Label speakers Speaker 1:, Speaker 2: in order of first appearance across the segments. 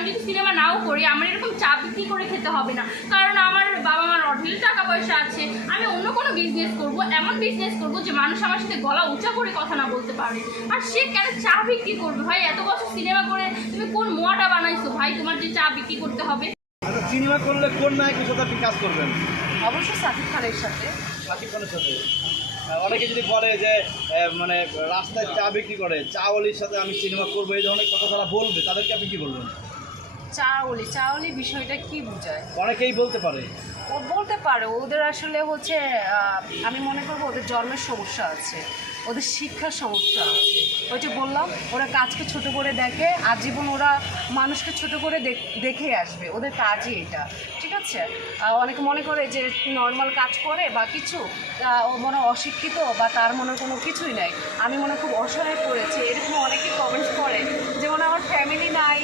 Speaker 1: আমি যদি সিনেমা নাও করি আমার এরকম চা বিক্রি করে খেতে হবে না? কারণ আমার বাবা মার অঢেল টাকা পয়সা আছে আমি অন্য কোনো বিজনেস করব এমন বিজনেস করব যে মানুষ আমার সাথে গলা উঁচা করে কথা না বলতে পারে। আর সে কেন চা বিক্রি করবে? ভাই এত বছর সিনেমা করে তুমি কোন মোয়াটা বানাইছো? ভাই তোমার যে চা বিক্রি করতে হবে।
Speaker 2: আচ্ছা সিনেমা করলে কোন নায়কের সাথে আপনি কাজ করবেন?
Speaker 3: অবশ্যই সাকিব খানের সাথে।
Speaker 2: শাকিব খানের সাথে। অনেকে যদি বলে যে মানে রাস্তায় চা বিক্রি করে চা অলির সাথে আমি সিনেমা করব এই ধরনের কথা তারা বলবে তাদেরকে আপনি কি বলবেন?
Speaker 3: চাউলি চাউলি বিষয়টা কি বোঝায়?
Speaker 2: অনেকেই বলতে পারে।
Speaker 3: ও বলতে পারে ওদের আসলে হচ্ছে আমি মনে করব ওদের জন্মের সমস্যা আছে ওদের শিক্ষার সমস্যা আছে। ওই যে বললাম ওরা কাজকে ছোট করে দেখে আজীবন ওরা মানুষকে ছোট করে দেখে আসবে ওদের কাজই এটা ঠিক আছে? অনেকে মনে করে যে নর্মাল কাজ করে বা কিছু ও মনে অশিক্ষিত বা তার মনে কোনো কিছুই নাই। আমি মনে খুব অসহায় পড়েছে এরকম অনেকে কমেন্ট করে যেমন আমার ফ্যামিলি নাই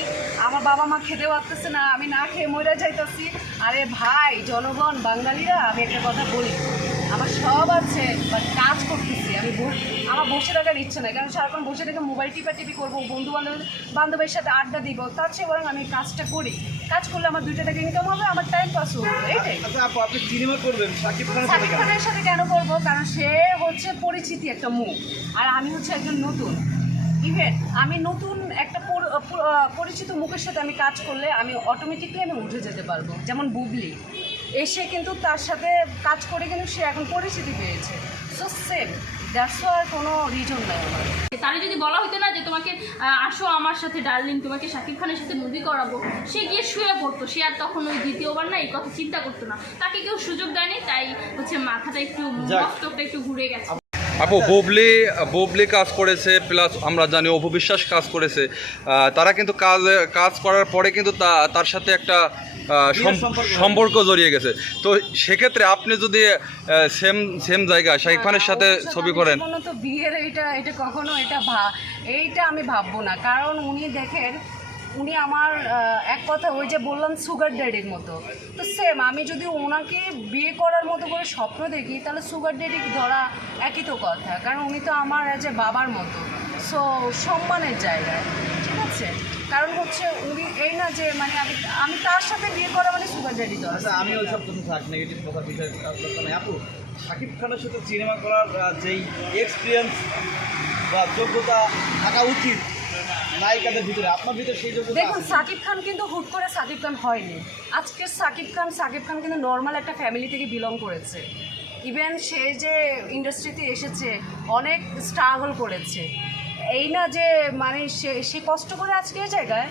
Speaker 3: আমার বাবা মা খেতে পারতেছে না আমি না খেয়ে মরে যাইতেছি। আরে ভাই জনগণ বাঙালিরা আমি একটা কথা বলি আমার সব আছে বাট কাজ করতেছি আমি আমার বসে থাকার ইচ্ছে নাই কারণ সারাক্ষণ বসে থেকে মোবাইল টিপা টিপি করব বন্ধু বান্ধব বান্ধবের সাথে আড্ডা দিব তার চেয়ে বরং আমি কাজটা করি। কাজ করলে আমার দুইটা টাকা ইনকাম হবে আমার টাইম পাস হবে
Speaker 2: আচ্ছা
Speaker 3: সাকিব
Speaker 2: কেন?
Speaker 3: খানের সাথে কেন করব? কারণ সে হচ্ছে পরিচিতি একটা মুখ আর আমি হচ্ছে একজন নতুন। ইভেন আমি নতুন পরিচিত মুখের সাথে আমি কাজ করলে আমি অটোমেটিকলি আমি উঠে যেতে পারব। যেমন বুবলি। এসে কিন্তু তার সাথে কাজ করে কিন্তু সে এখন পরিচিতি পেয়েছে। সো সেম দ্যাটস আর কোনো রিজন নাই আমার।
Speaker 1: তারা যদি বলা হতো না যে তোমাকে আসো আমার সাথে ডার্লিং তোমাকে শাকিব খানের সাথে মুভি করাবো সে গিয়ে শুয়ে পড়তো। সে আর তখন ওই দ্বিতীয়বার না এই কথা চিন্তা করতো না। তাকে কেউ সুযোগ দেয়নি তাই হচ্ছে মাথাটা একটু মস্তকটা একটু ঘুরে গেছে।
Speaker 4: আপু বুবলি বুবলি কাজ করেছে প্লাস আমরা জানি অপবিশ্বাস কাজ করেছে। তারা কিন্তু কাজ কাজ করার পরে কিন্তু তা- তার সাথে একটা
Speaker 2: সম্পর্ক।
Speaker 4: জড়িয়ে গেছে। তো সেক্ষেত্রে আপনি যদি সেম সেম জায়গা শাহিদ খানের সাথে ছবি করেন।
Speaker 3: তো বিয়ের এটা এটা কখনো এটা ভা এইটা আমি ভাববো না। কারণ উনি দেখেন উনি আমার এক কথা ওই যে বললাম সুগার ড্যাডির মতো। তো সেম আমি যদি ওনাকে বিয়ে করার মতো করে স্বপ্ন দেখি, তাহলে সুগার ড্যাডি ধরা একই তো কথা, কারণ উনি তো আমার যে বাবার মতো। সো সম্মানের জায়গায়, ঠিক আছে? কারণ হচ্ছে উনি এই না যে মানে আমি আমি তার সাথে বিয়ে করা মানে সুগার ড্যাডি ধরা
Speaker 2: আমি ওই সব কথা থাক নেগেটিভ কথা বিষয় আপু শাকিব খানের সাথে সিনেমা করার যেই এক্সপিরিয়েন্স বা যোগ্যতা থাকা উচিত নায়িকাদের ভিতরে আপনার ভিতরে সেই যোগ্যতা
Speaker 3: দেখুন? সাকিব খান কিন্তু হুট করে সাকিব খান হয়নি। আজকের সাকিব খান সাকিব খান কিন্তু নর্মাল একটা ফ্যামিলি থেকে বিলং করেছে। ইভেন সে যে ইন্ডাস্ট্রিতে এসেছে অনেক স্ট্রাগল করেছে। এই না যে মানে সে সে কষ্ট করে আজকে এই জায়গায়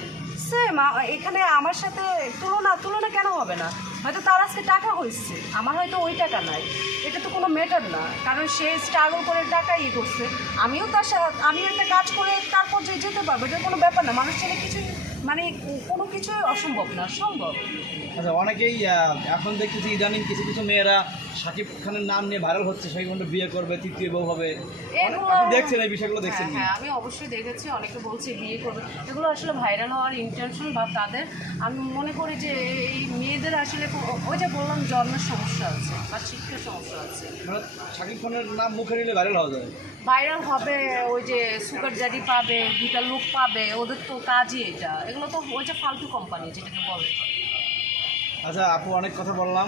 Speaker 3: সেম এখানে আমার সাথে তুলনা তুলনা কেন হবে না? হয়তো তার আজকে টাকা হয়েছে। আমার হয়তো ওই টাকা নাই। এটা তো কোনো ম্যাটার না। কারণ সে স্ট্রাগল করে টাকা ইয়ে করছে। আমিও তার সাথে, আমিও একটা কাজ করে তারপর যে যেতে পারব, এটা কোনো ব্যাপার না। মানুষ ছেলে কিছুই মানে কোনো কিছুই অসম্ভব না সম্ভব।
Speaker 2: আচ্ছা অনেকেই এখন দেখতেছি ইদানিং কিছু কিছু মেয়েরা শাকিব খানের নাম নিয়ে ভাইরাল হচ্ছে সেই ঘণ্টা বিয়ে করবে তৃতীয় বউ হবে। দেখছেন এই বিষয়গুলো দেখছেন
Speaker 3: হ্যাঁ হ্যাঁ আমি অবশ্যই দেখেছি অনেকে বলছে বিয়ে করবে। এগুলো আসলে ভাইরাল হওয়ার ইন্টেনশন বা তাদের আমি মনে করি যে এই মেয়েদের আসলে ওই যে বললাম জন্মের সমস্যা আছে বা শিক্ষার সমস্যা আছে।
Speaker 2: মানে শাকিব খানের নাম মুখে নিলে ভাইরাল হওয়া যায়?
Speaker 3: ভাইরাল হবে ওই যে সুগার জারি পাবে দুটা লোক পাবে ওদের তো কাজই এটা। এগুলো তো ওই যে ফালতু কোম্পানি যেটাকে বলে।
Speaker 2: আচ্ছা আপু অনেক কথা বললাম।